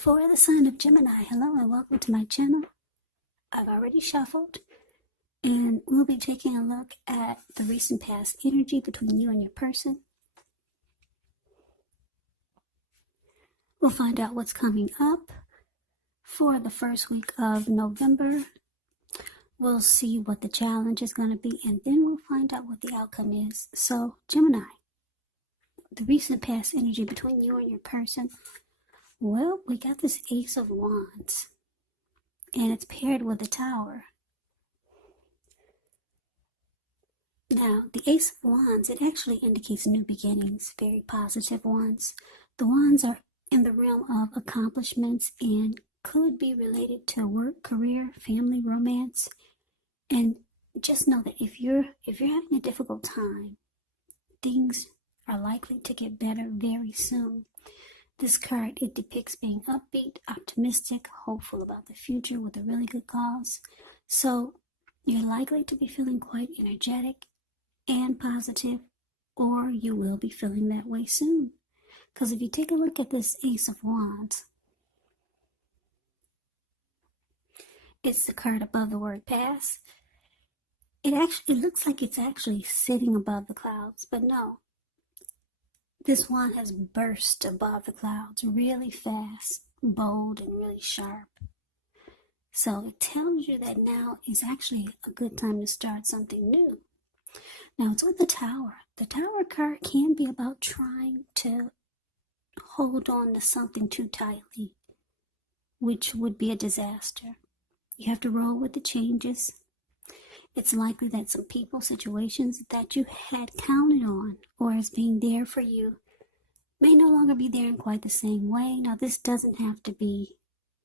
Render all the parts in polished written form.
For the sign of Gemini, hello and welcome to my channel. I've already shuffled and we'll be taking a look at the recent past energy between you and your person. We'll find out what's coming up for the first week of November. We'll see what the challenge is going to be, and then we'll find out what the outcome is. So, Gemini, the recent past energy between you and your person. Well, we got this Ace of Wands, and it's paired with the Tower. Now, the Ace of Wands, it actually indicates new beginnings, very positive ones. The Wands are in the realm of accomplishments and could be related to work, career, family, romance. And just know that if you're having a difficult time, things are likely to get better very soon. This card, it depicts being upbeat, optimistic, hopeful about the future with a really good cause. So you're likely to be feeling quite energetic and positive, or you will be feeling that way soon. Because if you take a look at this Ace of Wands, it's the card above the word pass. It looks like it's actually sitting above the clouds, but no. This wand has burst above the clouds really fast, bold, and really sharp. So it tells you that now is actually a good time to start something new. Now it's with the Tower. The Tower card can be about trying to hold on to something too tightly, which would be a disaster. You have to roll with the changes. It's likely that some people, situations that you had counted on or as being there for you may no longer be there in quite the same way. Now, this doesn't have to be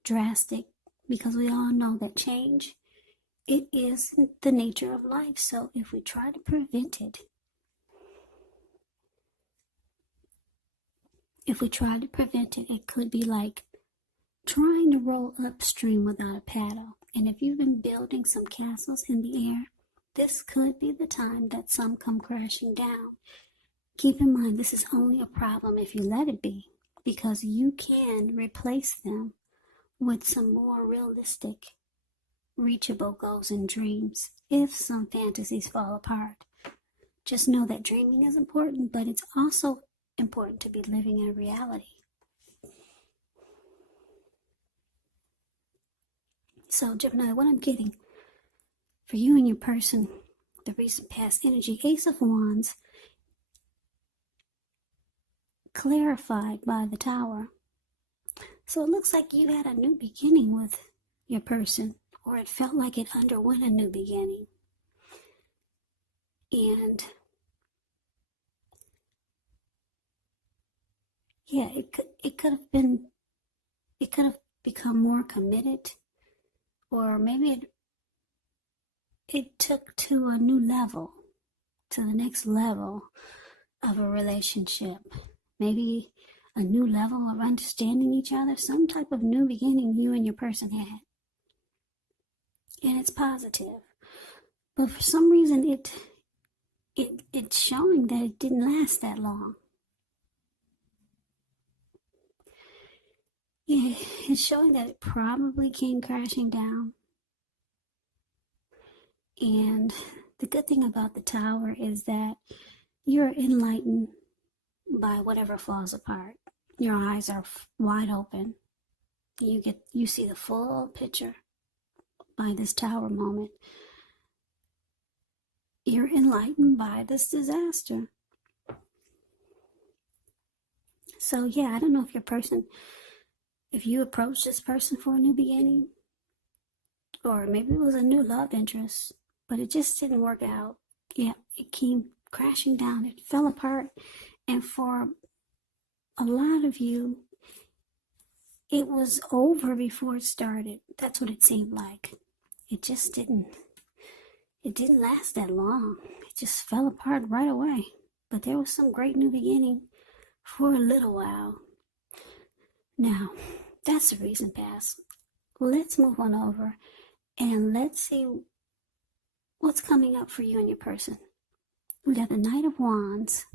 drastic because we all know that change, it is the nature of life. So if we try to prevent it, it could be like trying to roll upstream without a paddle. And if you've been building some castles in the air, this could be the time that some come crashing down. Keep in mind, this is only a problem if you let it be, because you can replace them with some more realistic, reachable goals and dreams if some fantasies fall apart. Just know that dreaming is important, but it's also important to be living in reality. So, Gemini, what I'm getting for you and your person, the recent past energy, Ace of Wands, clarified by the Tower. So it looks like you had a new beginning with your person, or it felt like it underwent a new beginning. And yeah, it could have become more committed, or maybe it took to a new level, to the next level of a relationship. Maybe a new level of understanding each other, some type of new beginning you and your person had. And it's positive. But for some reason, it's showing that it didn't last that long. Yeah, it's showing that it probably came crashing down. And the good thing about the Tower is that you're enlightened by whatever falls apart. Your eyes are wide open. You see the full picture by this Tower moment. You're enlightened by this disaster. So yeah, I don't know if you approach this person for a new beginning, or maybe it was a new love interest, but it just didn't work out. Yeah, it came crashing down. It fell apart. And for a lot of you, it was over before it started. That's what it seemed like. It didn't last that long. It just fell apart right away. But there was some great new beginning for a little while. Now, that's the recent past. Let's move on over and let's see what's coming up for you and your person. We got the Knight of Wands,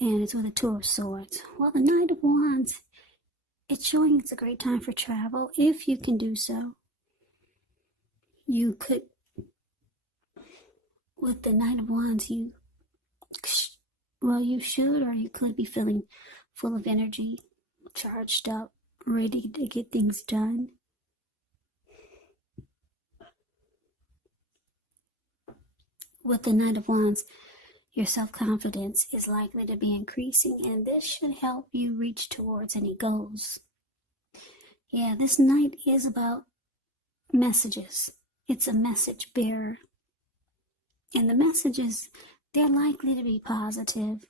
and it's with a Two of Swords. Well, the Knight of Wands, It's showing it's a great time for travel if you can do so. You could, with the Knight of Wands, you should, or you could be feeling full of energy, charged up, ready to get things done. With the Knight of Wands, your self-confidence is likely to be increasing, and this should help you reach towards any goals. Yeah, this Knight is about messages. It's a message bearer. And the messages, they're likely to be positive.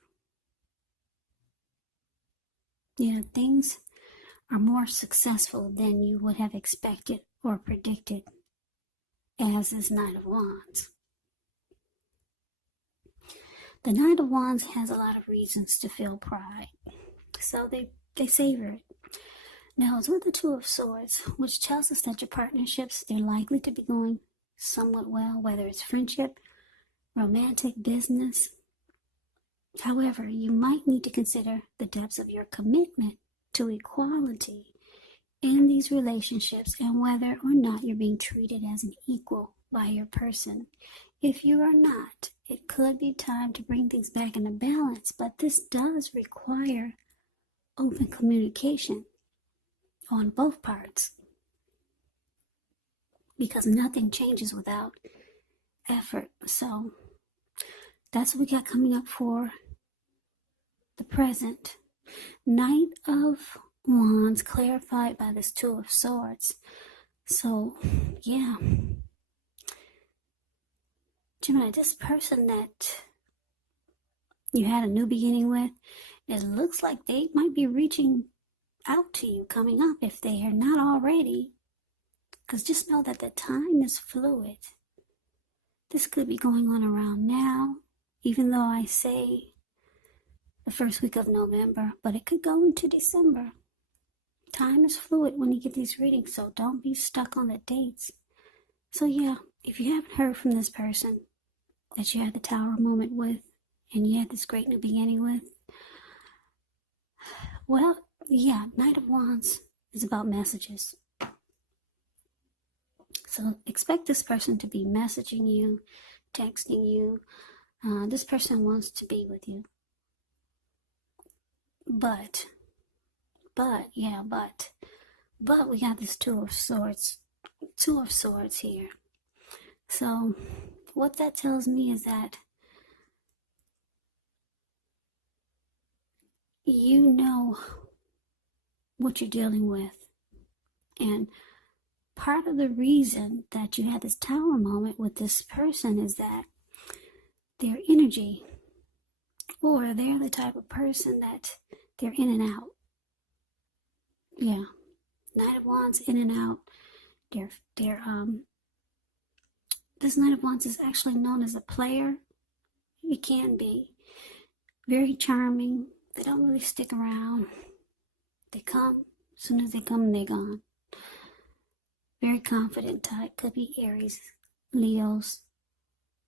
Things are more successful than you would have expected or predicted as this Knight of Wands. The Knight of Wands has a lot of reasons to feel pride, so they savor it. Now, it's with the Two of Swords, which tells us that your partnerships, they're likely to be going somewhat well, whether it's friendship, romantic, business. However, you might need to consider the depths of your commitment to equality in these relationships and whether or not you're being treated as an equal by your person. If you are not, it could be time to bring things back into balance, but this does require open communication on both parts, because nothing changes without effort. So that's what we got coming up for the present. Knight of Wands clarified by this Two of Swords. So yeah, Gemini, this person that you had a new beginning with, it looks like they might be reaching out to you coming up if they are not already, because just know that the time is fluid. This could be going on around now, even though I say the first week of November, but it could go into December. Time is fluid when you get these readings, so don't be stuck on the dates. So yeah, if you haven't heard from this person that you had the Tower moment with, and you had this great new beginning with, well, yeah, Knight of Wands is about messages. So expect this person to be messaging you, texting you. This person wants to be with you. But we got this Two of Swords here. So what that tells me is that you know what you're dealing with. And part of the reason that you had this Tower moment with this person is that their energy, or they're the type of person that they're in and out. Yeah, Knight of Wands, in and out. This Knight of Wands is actually known as a player. It can be very charming. They don't really stick around. They come, as soon as they come, they're gone. Very confident type. Could be Aries, Leos,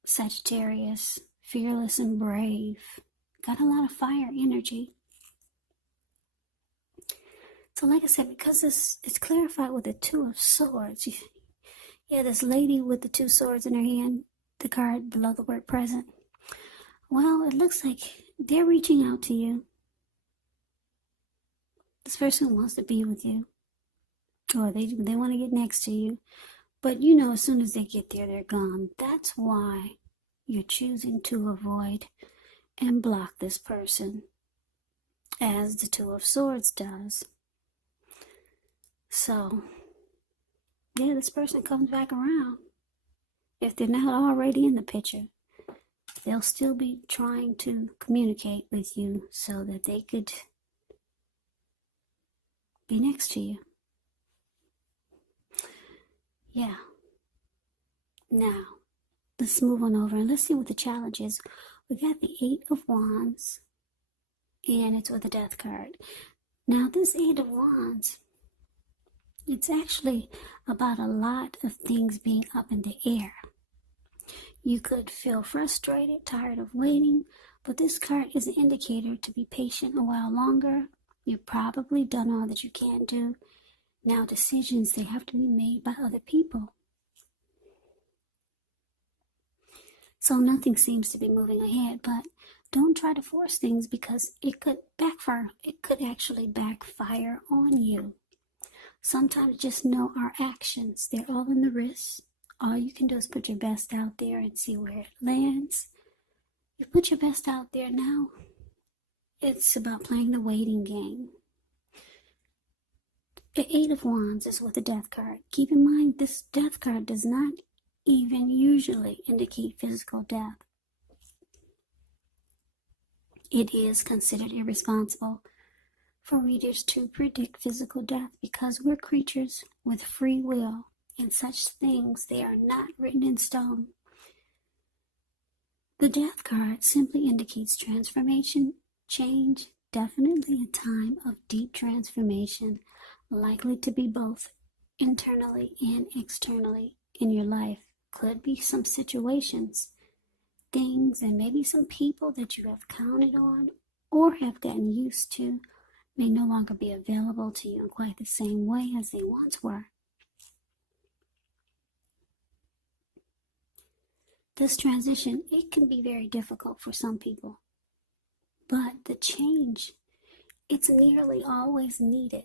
Sagittarius, fearless and brave. Got a lot of fire energy. So like I said, because it's clarified with the Two of Swords, yeah, this lady with the two swords in her hand, the card below the word present. Well, it looks like they're reaching out to you. This person wants to be with you, or they want to get next to you. But as soon as they get there, they're gone. That's why you're choosing to avoid and block this person, as the Two of Swords does. So, yeah, this person comes back around. If they're not already in the picture, they'll still be trying to communicate with you so that they could be next to you. Yeah. Now, let's move on over and let's see what the challenge is. We got the Eight of Wands, and it's with the Death card. Now, this Eight of Wands, it's actually about a lot of things being up in the air. You could feel frustrated, tired of waiting, but this card is an indicator to be patient a while longer. You've probably done all that you can do. Now decisions, they have to be made by other people. So nothing seems to be moving ahead, but don't try to force things because it could backfire. It could actually backfire on you. Sometimes just know our actions. They're all in the wrist. All you can do is put your best out there and see where it lands. You put your best out there now. It's about playing the waiting game. The Eight of Wands is with the Death card. Keep in mind, this Death card does not even usually indicate physical death. It is considered irresponsible for readers to predict physical death because we're creatures with free will, and such things, they are not written in stone. The Death card simply indicates transformation, change, definitely a time of deep transformation, likely to be both internally and externally in your life. Could be some situations, things, and maybe some people that you have counted on or have gotten used to may no longer be available to you in quite the same way as they once were. This transition, it can be very difficult for some people, but the change, it's nearly always needed.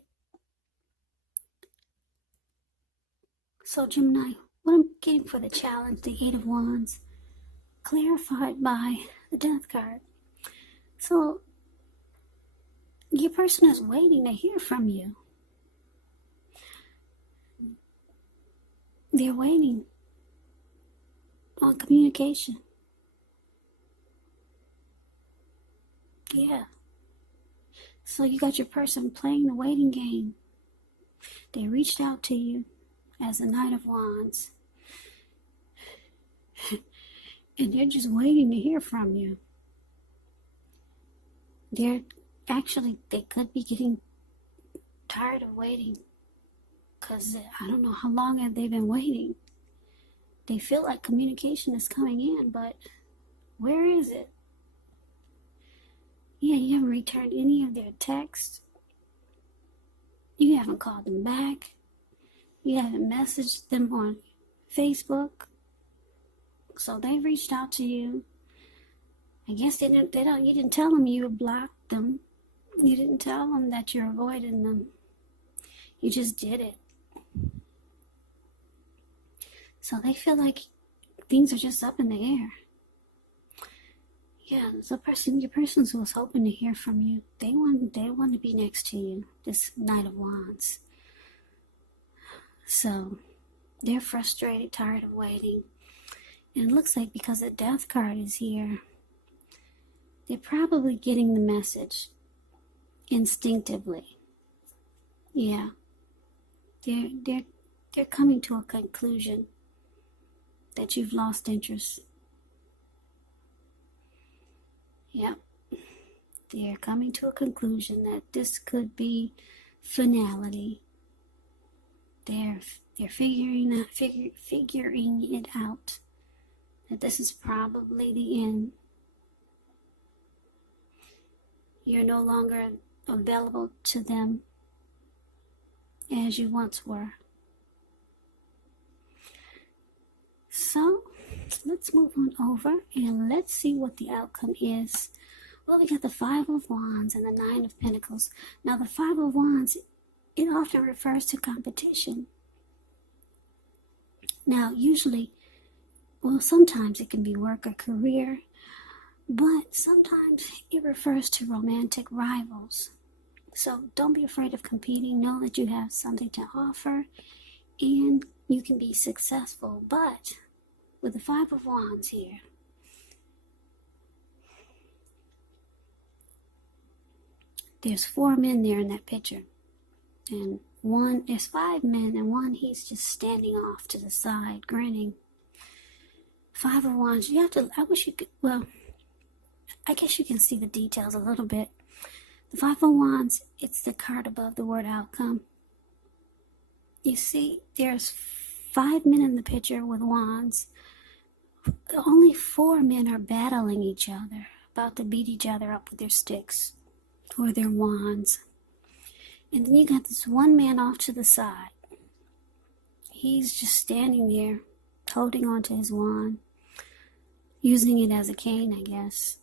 So Gemini, what I'm getting for the challenge, the Eight of Wands, clarified by the Death card. So your person is waiting to hear from you. They're waiting on communication. Yeah. So you got your person playing the waiting game. They reached out to you as the Knight of Wands. And they're just waiting to hear from you. They could be getting tired of waiting. Because I don't know how long have they been waiting. They feel like communication is coming in, but where is it? Yeah, you haven't returned any of their texts. You haven't called them back. You haven't messaged them on Facebook. So they reached out to you. I guess you didn't tell them you blocked them. You didn't tell them that you're avoiding them. You just did it. So they feel like things are just up in the air. Yeah, your person who was hoping to hear from you, they want to be next to you, this Knight of Wands. So they're frustrated, tired of waiting. And it looks like because the Death card is here, they're probably getting the message instinctively. Yeah. They're coming to a conclusion that you've lost interest. Yep. They're coming to a conclusion that this could be finality. They're figuring it out. That this is probably the end. You're no longer available to them as you once were. So let's move on over and let's see what the outcome is. Well, we got the Five of Wands and the Nine of Pentacles. Now, the Five of Wands, it often refers to competition. Now, sometimes it can be work or career, but sometimes it refers to romantic rivals. So don't be afraid of competing. Know that you have something to offer and you can be successful. But with the Five of Wands here, there's 4 men there in that picture. And there's 5 men, and one, he's just standing off to the side, grinning. Five of Wands, I guess you can see the details a little bit. The Five of Wands, it's the card above the word outcome. You see, there's 5 men in the picture with wands. Only 4 men are battling each other, about to beat each other up with their sticks or their wands. And then you got this one man off to the side. He's just standing there, holding onto his wand, using it as a cane, I guess.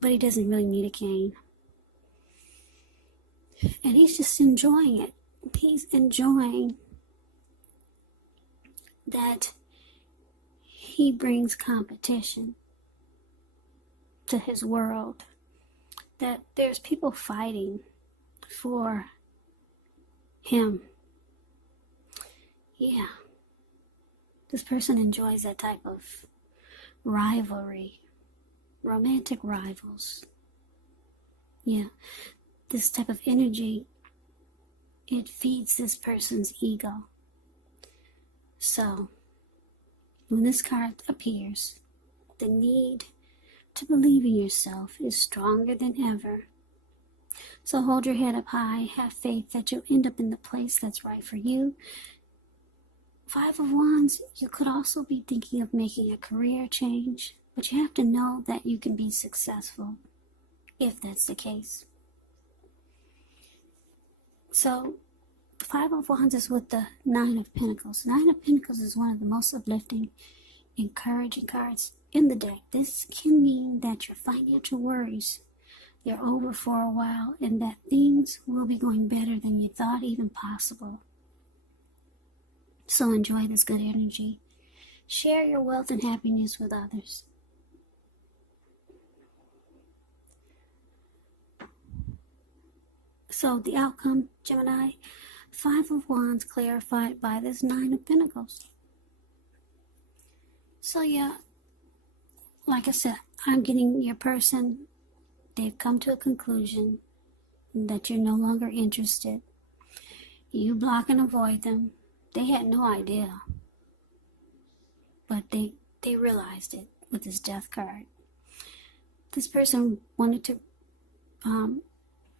But he doesn't really need a cane. And he's just enjoying it. He's enjoying that he brings competition to his world. That there's people fighting for him. Yeah. This person enjoys that type of rivalry. Romantic rivals. Yeah. This type of energy, it feeds this person's ego. So, when this card appears, the need to believe in yourself is stronger than ever. So hold your head up high, have faith that you'll end up in the place that's right for you. Five of Wands, you could also be thinking of making a career change, but you have to know that you can be successful if that's the case. So, Five of Wands is with the Nine of Pentacles. Nine of Pentacles is one of the most uplifting, encouraging cards in the deck. This can mean that your financial worries, they're over for a while, and that things will be going better than you thought even possible. So enjoy this good energy. Share your wealth and happiness with others. So the outcome, Gemini, Five of Wands clarified by this Nine of Pentacles. So yeah, like I said, I'm getting your person, they've come to a conclusion that you're no longer interested. You block and avoid them. They had no idea, but they realized it with this Death card. This person wanted to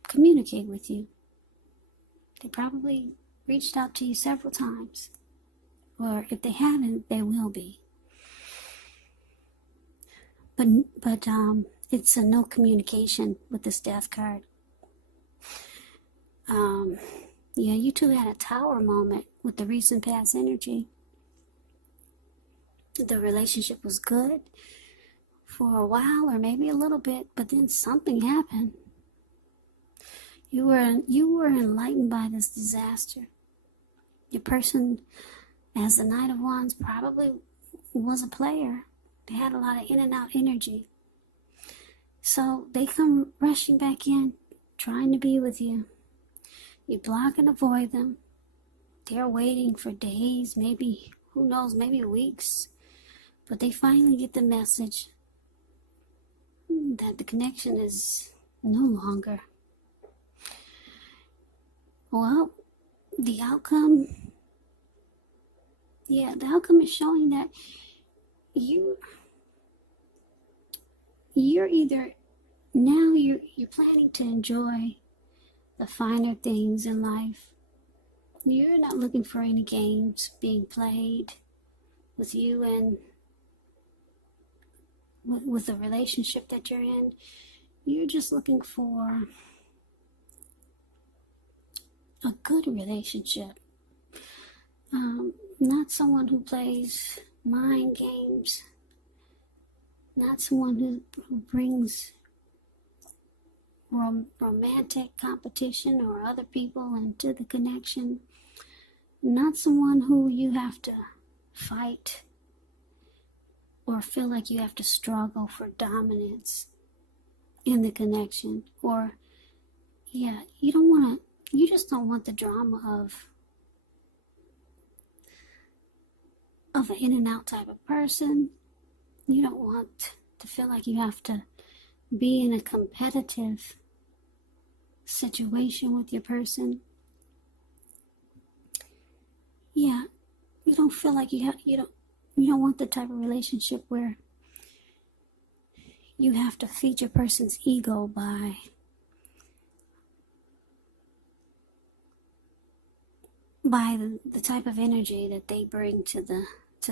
communicate with you. They probably reached out to you several times, or if they haven't, they will be. But it's a no communication with this Death card. Yeah, you two had a tower moment with the recent past energy. The relationship was good for a while, or maybe a little bit, but then something happened. You were enlightened by this disaster. Your person, as the Knight of Wands, probably was a player. They had a lot of in and out energy. So they come rushing back in, trying to be with you. You block and avoid them. They're waiting for days, maybe, who knows, maybe weeks. But they finally get the message that the connection is no longer. Well, the outcome is showing that you're either, now you're planning to enjoy the finer things in life. You're not looking for any games being played with you and with the relationship that you're in. You're just looking for a good relationship. Not someone who plays mind games. Not someone who brings romantic competition or other people into the connection. Not someone who you have to fight or feel like you have to struggle for dominance in the connection. Or, yeah, you just don't want the drama of an in and out type of person. You don't want to feel like you have to be in a competitive situation with your person. Yeah, you don't feel like you don't want the type of relationship where you have to feed your person's ego by the type of energy that they bring to the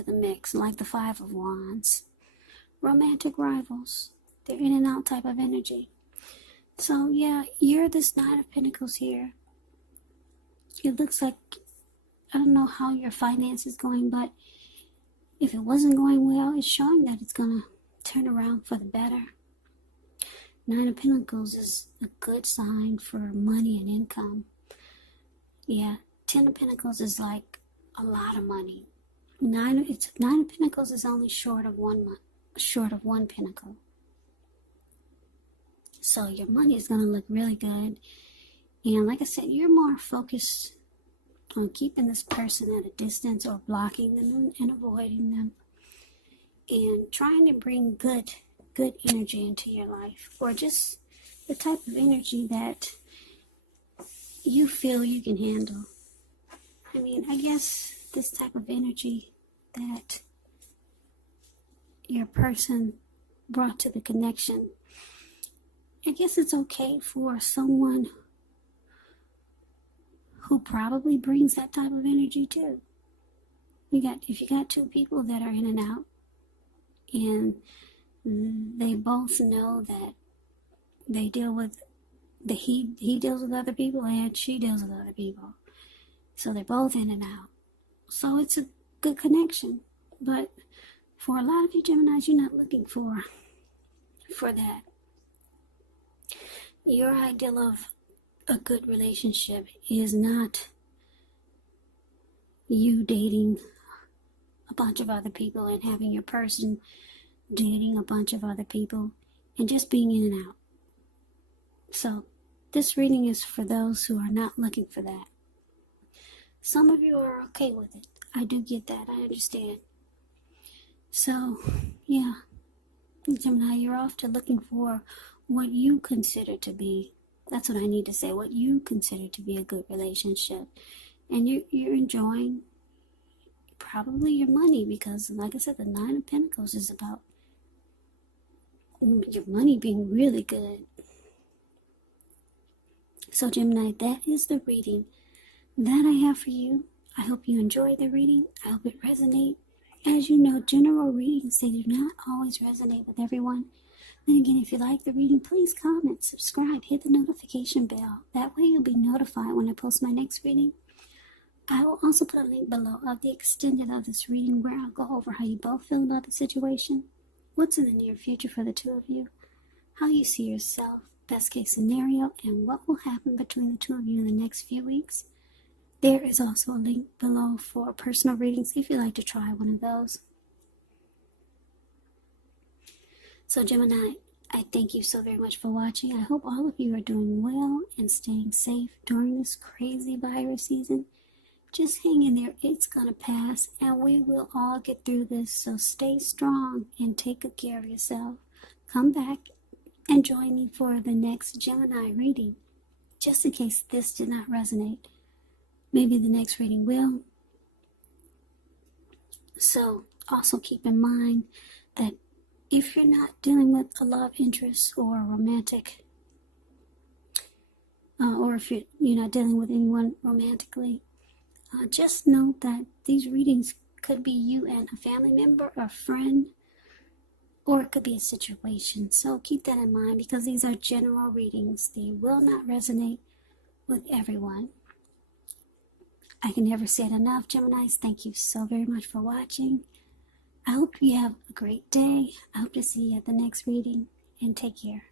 mix, like the Five of Wands. Romantic rivals. They're in and out type of energy. So yeah, you're this Knight of Pentacles here. It looks like, I don't know how your finance is going, but if it wasn't going well, it's showing that it's going to turn around for the better. Nine of Pentacles is a good sign for money and income. Yeah, Ten of Pentacles is like a lot of money. Nine of Pentacles is only short of one pentacle. So your money is going to look really good. And like I said, you're more focused on keeping this person at a distance or blocking them and avoiding them. And trying to bring good energy into your life. Or just the type of energy that you feel you can handle. I mean, I guess this type of energy that your person brought to the connection, I guess it's okay for someone who probably brings that type of energy too. If you got two people that are in and out, and they both know that they deal with he deals with other people and she deals with other people, so they're both in and out, so it's a good connection. But for a lot of you Geminis, you're not looking for that. Your ideal of a good relationship is not you dating a bunch of other people and having your person dating a bunch of other people and just being in and out. So this reading is for those who are not looking for that. Some of you are okay with it. I do get that. I understand. So, yeah, Gemini, you're off to looking for what you consider to be, that's what I need to say, what you consider to be a good relationship. And you're enjoying probably your money, because like I said, the Nine of Pentacles is about your money being really good. So Gemini, that is the reading that I have for you. I hope you enjoy the reading. I hope it resonates. As you know, general readings, they do not always resonate with everyone. Then again, if you like the reading, please comment, subscribe, hit the notification bell. That way you'll be notified when I post my next reading. I will also put a link below of the extended of this reading where I'll go over how you both feel about the situation, what's in the near future for the two of you, how you see yourself, best case scenario, and what will happen between the two of you in the next few weeks. There is also a link below for personal readings if you'd like to try one of those. So Gemini, I thank you so very much for watching. I hope all of you are doing well and staying safe during this crazy virus season. Just hang in there. It's going to pass and we will all get through this. So stay strong and take good care of yourself. Come back and join me for the next Gemini reading. Just in case this did not resonate. Maybe the next reading will. So also keep in mind that if you're not dealing with a love interest or a romantic, or if you're not dealing with anyone romantically, just note that these readings could be you and a family member or a friend, or it could be a situation. So keep that in mind, because these are general readings. They will not resonate with everyone. I can never say it enough, Geminis. Thank you so very much for watching. I hope you have a great day. I hope to see you at the next reading, and take care.